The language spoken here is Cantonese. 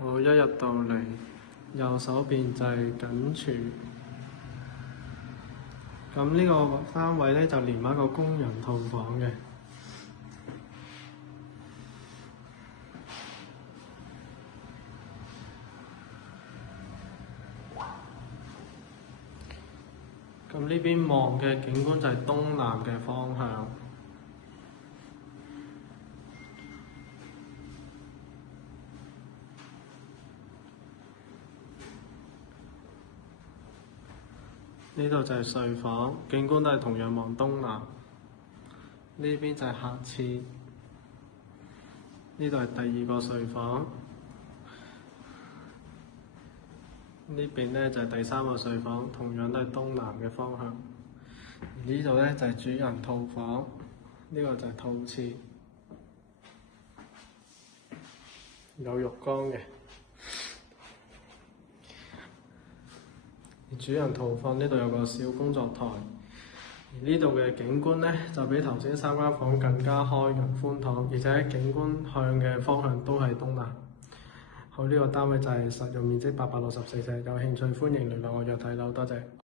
我一入到嚟，右手邊就係緊廚。咁呢個單位咧就連埋一個工人套房嘅。咁呢邊望嘅景觀就係東南嘅方向。呢度就係睡房，景觀都係同樣望東南。呢邊就係客廁，呢度係第二個睡房。呢邊呢就係第三個睡房，同樣都係東南嘅方向。呢度呢就係主人套房，呢個就係套廁，有浴缸嘅。主人套房呢度有個小工作台，而呢度嘅景觀呢，就比頭先三間房更加開揚寬敞，而且景觀向嘅方向都係東南。好，呢個單位就係實用面積864尺，有興趣歡迎聯絡我約睇樓，多謝。